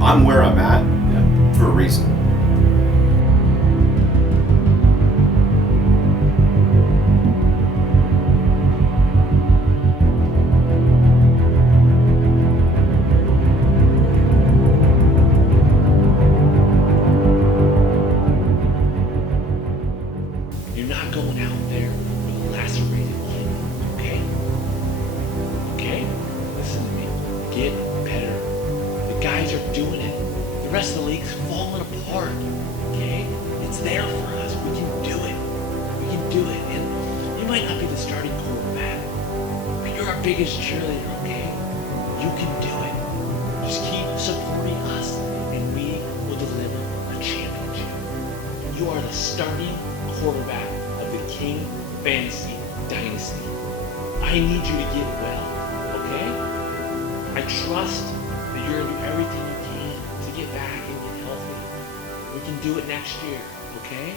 I'm where I'm at for a reason. You're not going out there with a lacerated kid, okay? Okay? Listen to me. Get better. The guys are doing it. The rest of the league's falling apart, okay? It's there for us. We can do it. We can do it. And you might not be the starting quarterback, but you're our biggest cheerleader, okay? You can do it. Just keep supporting us, and we will deliver a championship. You are the starting quarterback of the King Fantasy Dynasty. I need you to get well, okay? I trust that you're going to do everything you can to get back and get healthy. We can do it next year, okay?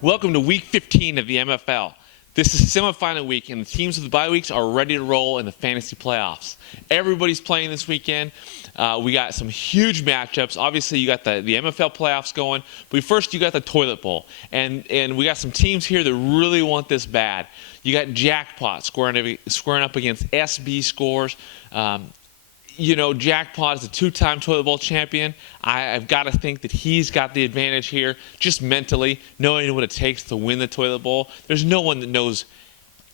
Welcome to Week 15 of the MFL. This is semifinal week, and the teams with the bye weeks are ready to roll in the fantasy playoffs. Everybody's playing this weekend. We got some huge matchups. Obviously, you got the MFL playoffs going, but first you got the Toilet Bowl, and we got some teams here that really want this bad. You got Jackpot squaring up against SB Scores. Jackpot is a two-time Toilet Bowl champion. I've got to think that he's got the advantage here, just mentally, knowing what it takes to win the Toilet Bowl. There's no one that knows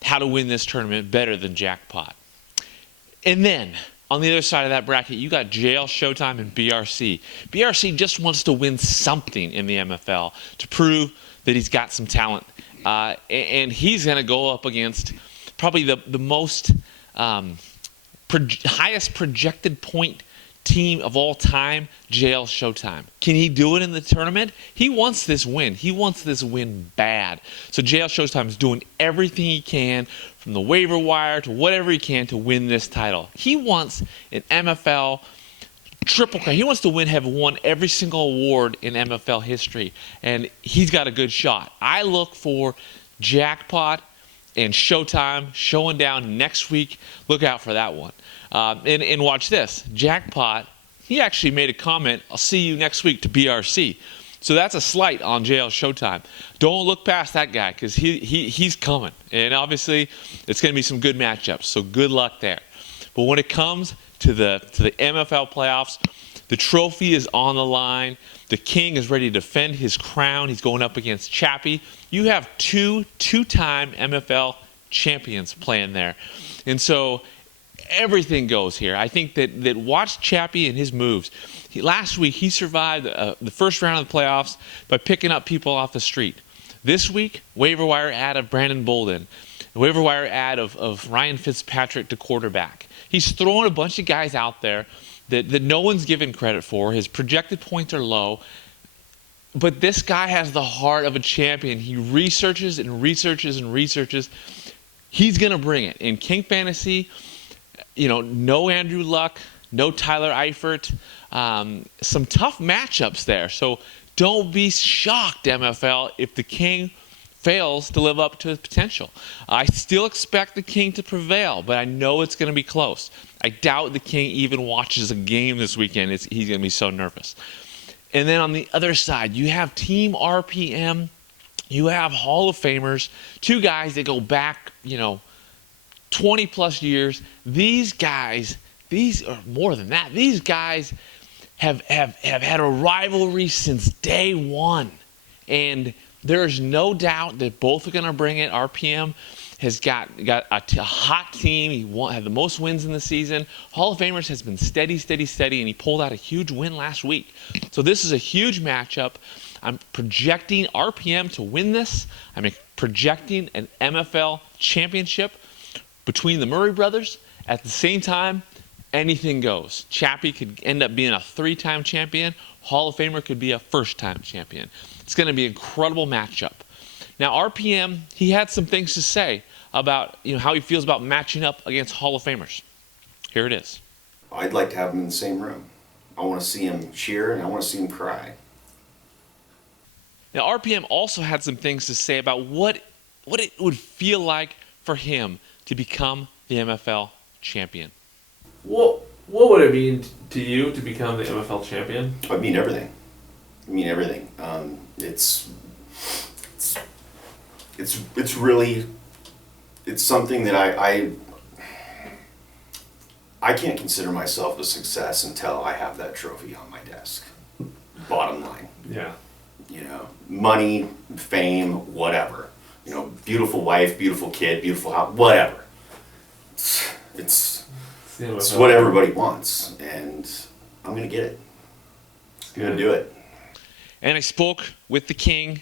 how to win this tournament better than Jackpot. And then, on the other side of that bracket, you got JL, Showtime, and BRC. BRC just wants to win something in the MFL to prove that he's got some talent. And he's going to go up against probably the most... highest projected point team of all time, JL Showtime. Can he do it in the tournament? He wants this win. He wants this win bad. So JL Showtime is doing everything he can, from the waiver wire to whatever he can, to win this title. He wants an MFL triple crown. He wants to have won every single award in MFL history, and he's got a good shot. I look for Jackpot and Showtime showing down next week. Look out for that one. And watch this. Jackpot, he actually made a comment, "I'll see you next week," to BRC. So that's a slight on JL Showtime. Don't look past that guy, because he's coming. And obviously, it's going to be some good matchups. So good luck there. But when it comes to the MFL playoffs, the trophy is on the line. The king is ready to defend his crown. He's going up against Chappie. You have two-time MFL champions playing there. And so everything goes here. I think that watch Chappie and his moves. Last week, he survived the first round of the playoffs by picking up people off the street. This week, waiver wire ad of Brandon Bolden. Waiver wire ad of Ryan Fitzpatrick to quarterback. He's throwing a bunch of guys out there that no one's given credit for. His projected points are low. But this guy has the heart of a champion. He researches and researches and researches. He's going to bring it. In King Fantasy, no Andrew Luck, no Tyler Eifert. Some tough matchups there. So don't be shocked, MFL, if the King fails to live up to his potential. I still expect the King to prevail, but I know it's going to be close. I doubt the King even watches a game this weekend. He's going to be so nervous. And then on the other side, you have Team RPM. You have Hall of Famers, two guys that go back, 20 plus years. These guys, are more than that. These guys have had a rivalry since day one. And there is no doubt that both are going to bring it. RPM has got a hot team. He had the most wins in the season. Hall of Famers has been steady, and he pulled out a huge win last week. So this is a huge matchup. I'm projecting RPM to win this. I'm projecting an MFL championship between the Murray brothers. At the same time, anything goes. Chappie could end up being a 3-time champion. Hall of Famer could be a first-time champion. It's going to be an incredible matchup. Now, RPM, he had some things to say about how he feels about matching up against Hall of Famers. Here it is. I'd like to have him in the same room. I want to see him cheer, and I want to see him cry. Now, RPM also had some things to say about what it would feel like for him to become the MFL champion. Well, What would it mean to you to become the MFL champion? I mean everything. I mean everything. It's really, it's something that I can't consider myself a success until I have that trophy on my desk. Bottom line. Yeah. You know, money, fame, whatever. You know, beautiful wife, beautiful kid, beautiful house, whatever. It's what everybody wants, and I'm gonna get it. I'm gonna do it. And I spoke with the king,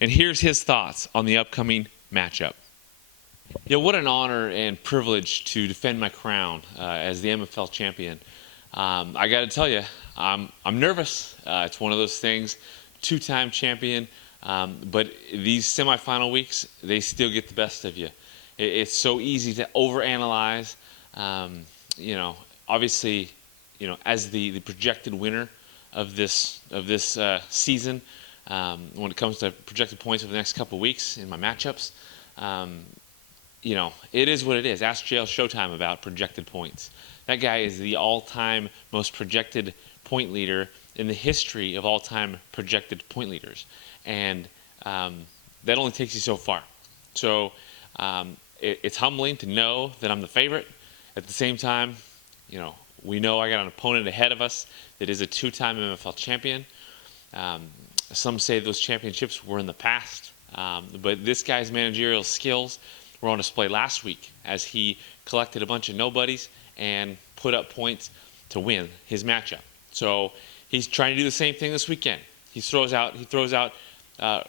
and here's his thoughts on the upcoming matchup. Yeah, what an honor and privilege to defend my crown as the MFL champion. I got to tell you, I'm nervous. It's one of those things, two-time champion, but these semifinal weeks, they still get the best of you. It's so easy to overanalyze. Obviously, as the projected winner of this season, when it comes to projected points over the next couple of weeks in my matchups, it is what it is. Ask JL Showtime about projected points. That guy is the all-time most projected point leader in the history of all-time projected point leaders. And that only takes you so far. So it's humbling to know that I'm the favorite. At the same time, we know I got an opponent ahead of us that is a two-time MFL champion. Some say those championships were in the past. But this guy's managerial skills were on display last week as he collected a bunch of nobodies and put up points to win his matchup. So he's trying to do the same thing this weekend. He throws out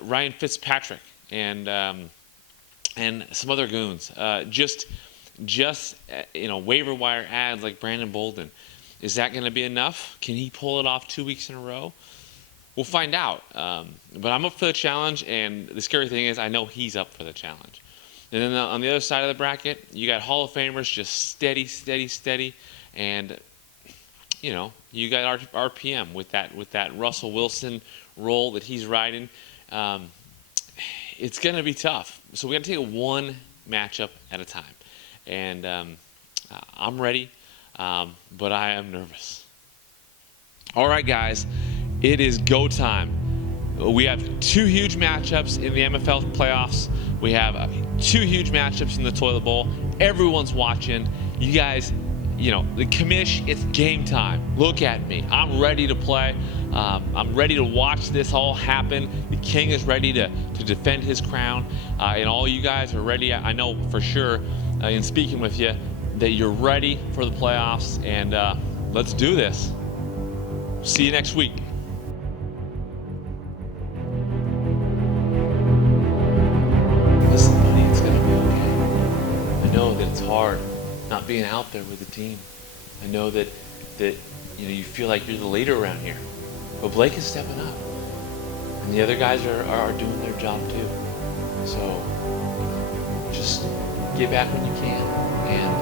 Ryan Fitzpatrick and some other goons. Just waiver wire ads like Brandon Bolden. Is that going to be enough? Can he pull it off 2 weeks in a row? We'll find out. But I'm up for the challenge, and the scary thing is I know he's up for the challenge. And then on the other side of the bracket, you got Hall of Famers just steady, and you got RPM with that Russell Wilson role that he's riding. It's going to be tough. So we got to take it one matchup at a time. And I'm ready, but I am nervous. All right, guys, it is go time. We have two huge matchups in the MFL playoffs. We have two huge matchups in the Toilet Bowl. Everyone's watching. You guys, the commish, it's game time. Look at me. I'm ready to play. I'm ready to watch this all happen. The king is ready to defend his crown. And all you guys are ready. I know for sure in speaking with you that you're ready for the playoffs. And let's do this. See you next week. Listen, buddy, it's going to be okay. I know that it's hard not being out there with the team. I know that you feel like you're the leader around here. But Blake is stepping up. And the other guys are doing their job too. So just get back when you can and